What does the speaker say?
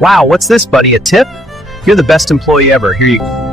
Wow, what's this, buddy? A tip? You're the best employee ever. Here you go.